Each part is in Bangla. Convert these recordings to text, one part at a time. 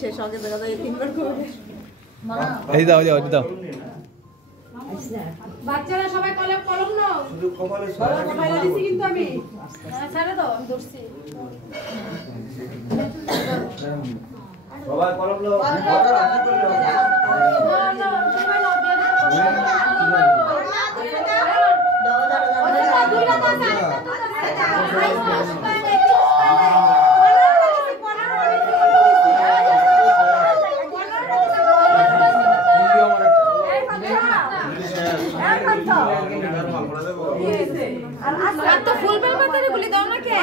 শেষ আগে দেখা যায় তিনবার করে এই দাও দাও দাও বাচ্চারা সবাই কলম কলম নাও শুধু কপালে কপালে দিছি কিন্তু আমি ছাড়া দাও আমি ধরছি সবাই কলম নাও তো ফুল বেল পাতারে গুলি দাও না কে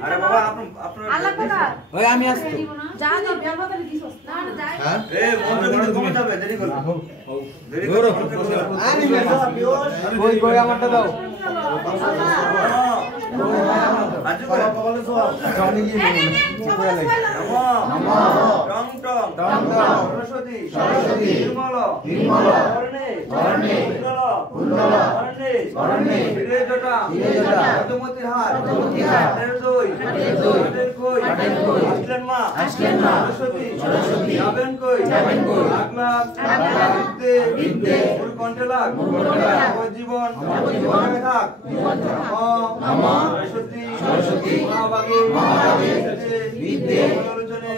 আরে বাবা আপনার আল্লাহ কোনা ওই আমি আসছি যা দাও বেল পাতারে দিছস না না যাই এই মনে তুমি যাবে দেরি করো দেরি করো কই কই আমারটা দাও আজু করে কপালে সোয়া জনি কি নমঃ টং টং টং টং সরস্বতী সরস্বতী নির্মল নির্মল ধরণে ধরণে কুণ্ডল ধরণে ধরণে ধীরে জটা মধুমতির হাত হাতের দই হাতের কই আসলেন মা সরস্বতী সরস্বতী যাবেন কই লাখ লাখ বিদ্যে ফুল কণ্ঠে লাখ জীবন জীবনে থাক নমঃ সরস্বতী সরস্বতী মহাভাগে বিদ্যে কমলোচনে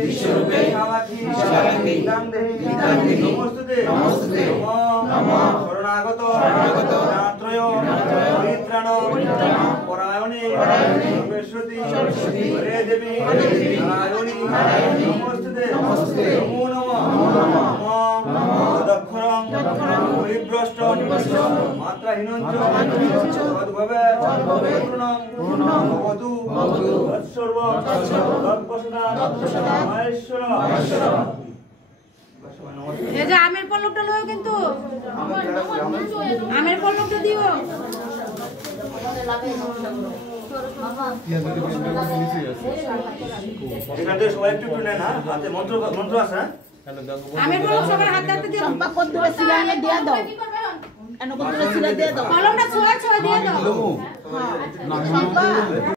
বিশ্বরূপে সালাকি দামদেহি নমস্তুতে নমঃ শরণাগত নাত্রয় পরিত্রাণ পরায়ণে সরস্বতী হরে দেবী নারায়ণী নমস্তুতে নমো নমঃ দক্ষরং পরিভ্রষ্ট মাত্রাহীনঞ্চ তদ্ভবে পূর্ণং ভবতু তৎসর্ব তৎপ্রসাদাৎ মহেশ্বর এই যে আমের পল্লবটা লও কিন্তু আমের পল্লবটা দিও এখানে সবাই একটু একটু নেন হাতে মন্ত্র আছে আমের পল্লব সবার হাতে হাতে দিও সম্পা কত দূরে ছিল আমি দিয়া দাও এন কত দূরে ছিল দিয়া দাও কলমটা ছোঁয়া ছোঁয়া দিয়ে দাও হ্যাঁ সম্পা